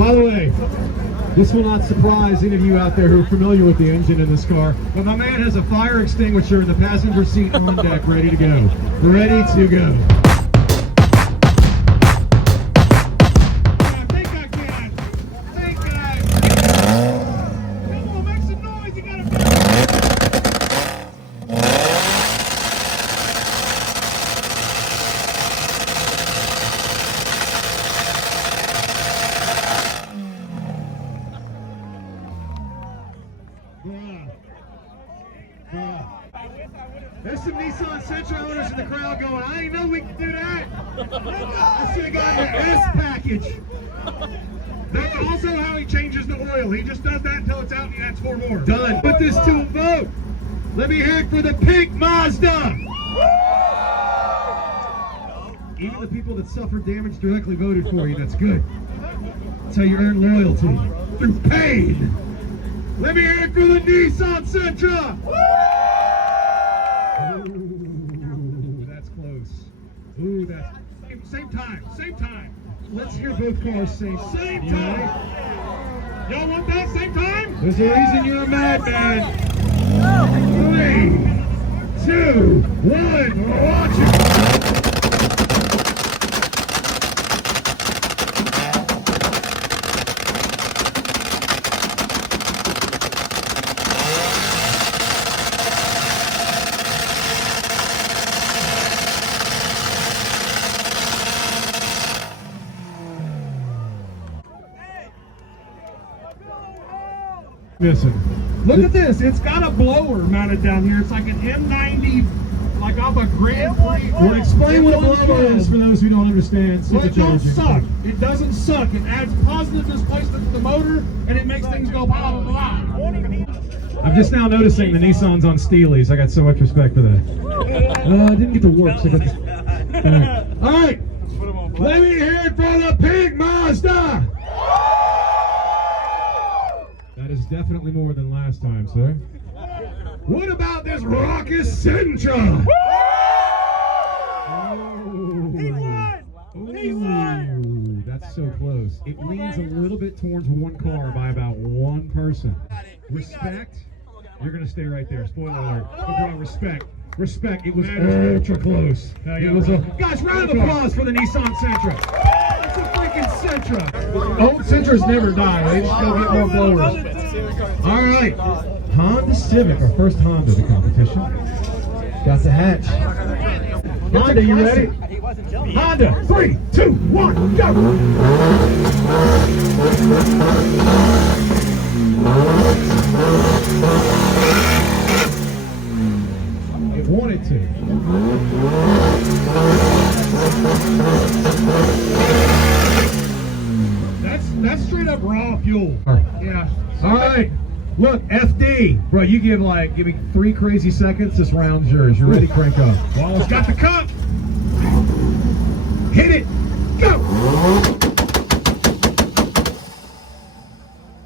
By the way, this will not surprise any of you out there who are familiar with the engine in this car, but my man has a fire extinguisher in the passenger seat on deck, ready to go. Ready to go. There's some Nissan Sentra owners in the crowd going, I didn't know we could do that. I should have gotten the S package. That's also how he changes the oil. He just does that until it's out and he adds 4 more. Done. Put this to a vote. Let me hear it for the pink Mazda. Even the people that suffered damage directly voted for you. That's good. That's how you earn loyalty. Through pain. Let me hear it for the Nissan Sentra. Ooh, that's close. Ooh, that's same time. Let's hear both cars sing. Same time. Y'all want that same time? There's a reason you're a madman. 3, 2, 1. Watch it. Listen, look at this. It's got a blower mounted down here. It's like an M90, like off a Grand Prix. Well, explain what a blower is for those who don't understand. Well, it don't suck. It doesn't suck. It adds positive displacement to the motor, and it makes things go blah, blah, blah. I'm just now noticing the Nissans on Steelies. I got so much respect for that. I didn't get the warps. I got the... All right. Let me hear it for the pink Mazda. That is definitely more than last time, sir. What about this raucous Sentra? He won! That's so close. It leans a little bit towards one car by about one person. Respect. You're going to stay right there. Spoiler alert. Respect. Respect. It was ultra close. It was guys, round of applause for the Nissan Sentra. It's a freaking Sentra. Old Sentras never die. They just go get more blowers. All right. Honda Civic, our first Honda of the competition. Got the hatch. Honda, you ready? Honda, 3, 2, 1, go! It wanted to. That's straight up raw fuel. Yeah. All right. Look, FD, bro, you give me 3 crazy seconds. This round's yours. You ready? Crank up. Wallace got the cup. Hit it. Go.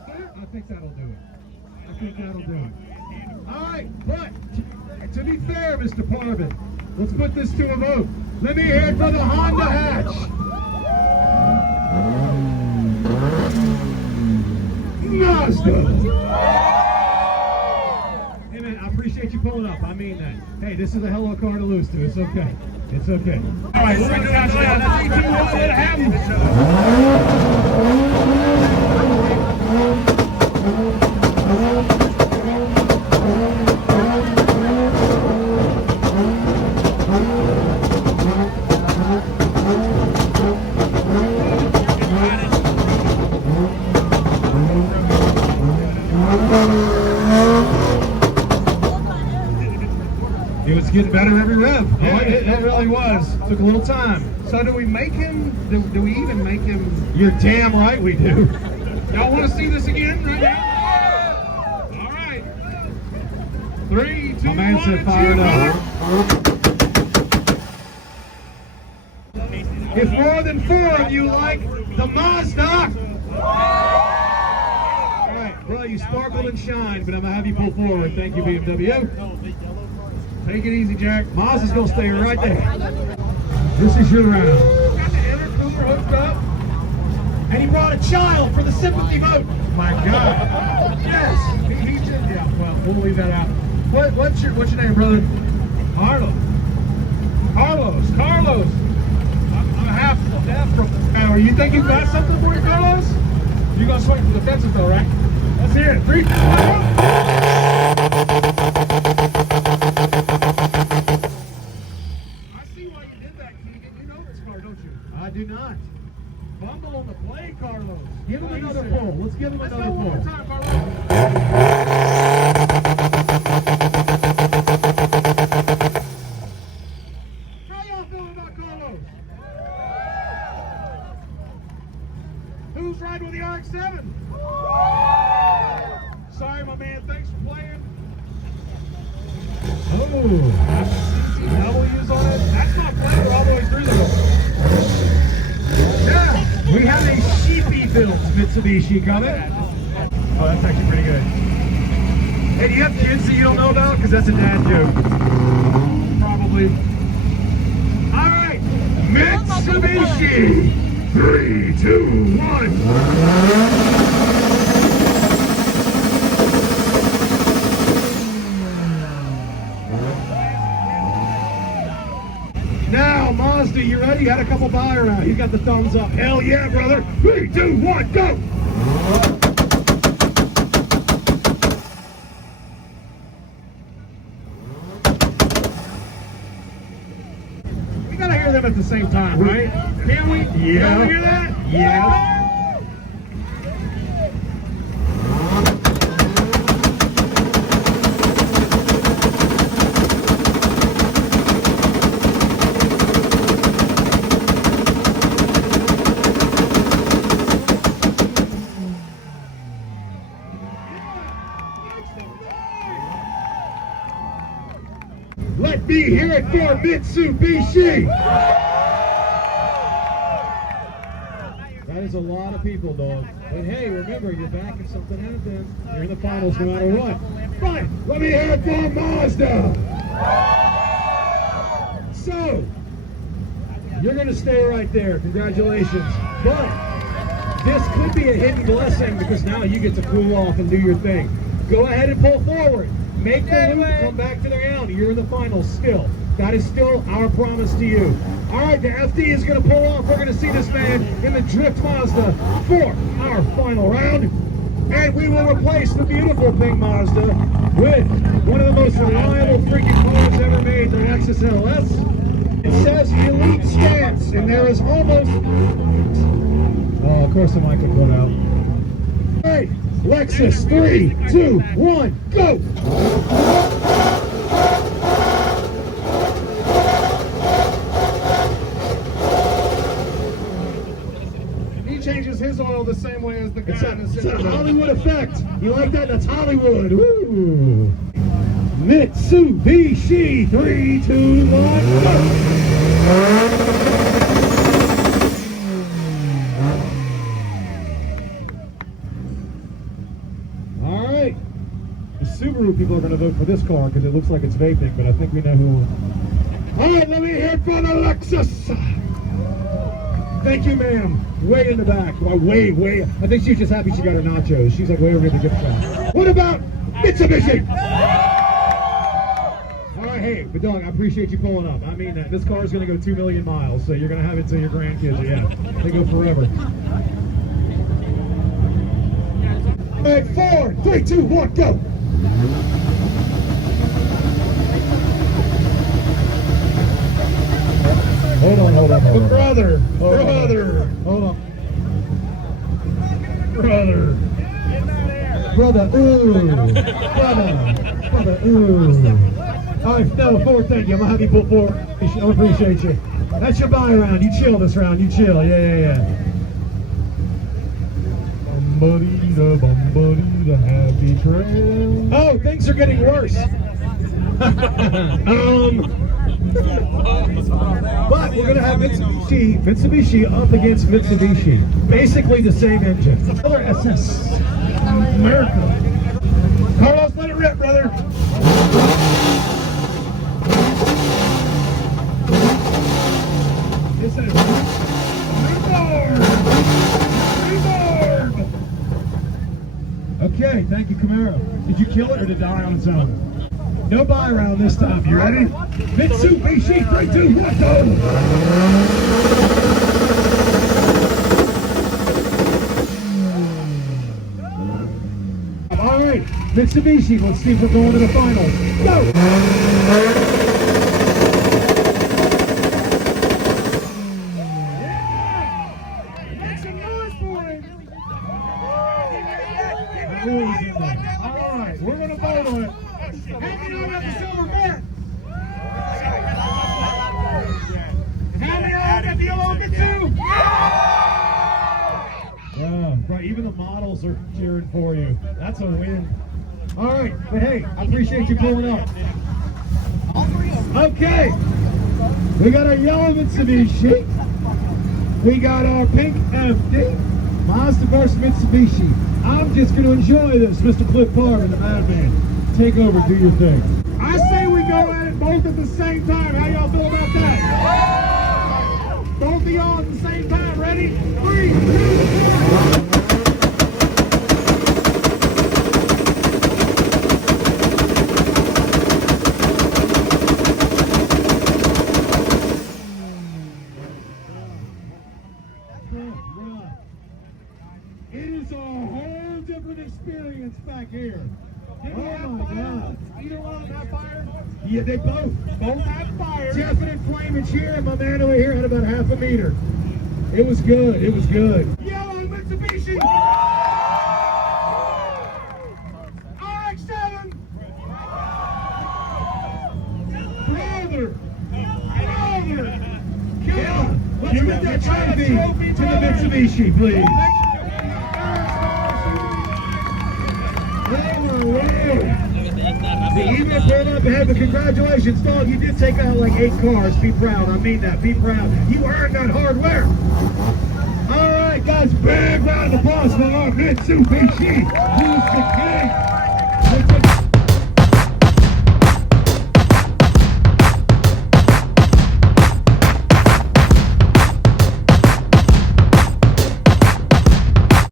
I think that'll do it. All right, but to be fair, Mr. Parvin, let's put this to a vote. Let me hear it for the Honda hatch. Mazda. Hey man, I appreciate you pulling up. I mean that. Hey, this is a hell of a car to lose to. It's okay. It's okay. All right, we're gonna do that. That's 3, 2, 1. Let it happen. It was getting better every rev. Yeah, it really was. Took a little time. So do we make him, do we even make him? You're damn right we do. Y'all want to see this again right now? All right. 3, 2, 1. My man said fire it up. If more than 4 of you like the Mazda, all right, bro, you sparkled and shine, but I'm gonna have you pull forward. Thank you, BMW. Take it easy, Jack. Mazda's gonna stay right there. This is your round. Got the intercooler hooked up. And he brought a child for the sympathy vote. My God. Yes. He did. Yeah. Well, we'll leave that out. What's your name, brother? Carlos. Carlos. I'm half from. Now, you think you got something for you, Carlos? You gonna swing for the fences though, right? Let's hear it. 3, 2, 1. I do not. Bumble on the play, Carlos. Give him another pull. Let's give him another pull. One more time, Carlos. How y'all feeling about Carlos? Who's riding with the RX-7? Sorry, my man. Thanks for playing. Oh, W's on it. That's not bad all the way through there. Yeah, we have a sheepy built Mitsubishi coming. Oh, that's actually pretty good. Hey, do you have kids that you don't know about? Because that's a dad joke. Probably. All right, Mitsubishi. 3, 2, 1. Now, Mazda, you ready? Had a couple buyer out. You got the thumbs up. Hell yeah, brother. 3, 2, 1, go! We gotta hear them at the same time, right? Can we? Yeah. Can we hear that? Yeah. Let me hear it for Mitsubishi! That is a lot of people, dog. But hey, remember, you're back if something happens. You're in the finals no matter what. Fine, let me hear it for Mazda! So, you're going to stay right there. Congratulations. But this could be a hidden blessing because now you get to cool off and do your thing. Go ahead and pull forward. Make the loop, come back to the ground. You're in the finals still. That is still our promise to you. All right, the FD is going to pull off. We're going to see this man in the Drift Mazda for our final round. And we will replace the beautiful pink Mazda with one of the most reliable freaking cars ever made, the Lexus LS. It says Elite Stance, and there is almost... Oh, of course the mic would put out. All right. Lexus, 3, 2, 1, go! He changes his oil the same way as the guy in the center. It's a Hollywood effect. You like that? That's Hollywood. Woo! Mitsubishi, 3, 2, 1, go! Subaru people are going to vote for this car because it looks like it's vaping, but I think we know who won. All right, let me hear it for the Lexus. Thank you, ma'am. Way in the back. Way. I think she's just happy she got her nachos. She's like way over the gift shop. What about Mitsubishi? All right, hey, but dog, I appreciate you pulling up. I mean that. This car is going to go 2 million miles, so you're going to have it till your grandkids. Yeah, they go forever. All right, 4, 3, 2, 1, go. Hold on. Brother. Hold on. Brother, All right, no, 4, thank you. I'm gonna have you put 4. I appreciate you. That's your buy round. You chill this round. You chill. Yeah. The happy trail. Oh, things are getting worse. But we're going to have Mitsubishi up against Mitsubishi. Basically the same engine. Another SS. America. Carlos, let it rip, brother. This is 4, 3, Okay, thank you, Camaro. Did you kill it or did it die on its own? No buy round this time. You ready? Mitsubishi 3, 2, 1, go! All right, Mitsubishi, let's see if we're going to the finals. Go! Alright, we're going to vote on it. How many of you got the silver bit? How many of you got the yellow bit too? Yeah, right, even the models are cheering for you. That's a win. Alright, but hey, I appreciate you pulling up. Okay, we got our yellow Mitsubishi. We got our pink FD. Mazda versus Mitsubishi. I'm just going to enjoy this, Mr. Cliff Parr and the Madman. Take over, do your thing. I say we go at it both at the same time. How y'all feel about that? Both of y'all at the same time. Ready? 3, 2, 1. It is a whole different experience back here. Oh my God. Either one of them have fire? Yeah, they both have fire. Definite flame and cheer. My man over here had about half a meter. It was good. It was good. Yellow Mitsubishi. RX-7. Brother. Yeah. Let's get that trophy to the Mitsubishi, please. The evening pulled up ahead, but congratulations, dog. You did take out like 8 cars. Be proud. I mean that. Be proud. You earned that hardware. All right, guys. Big round of applause for our Mitsubishi. Who's the king?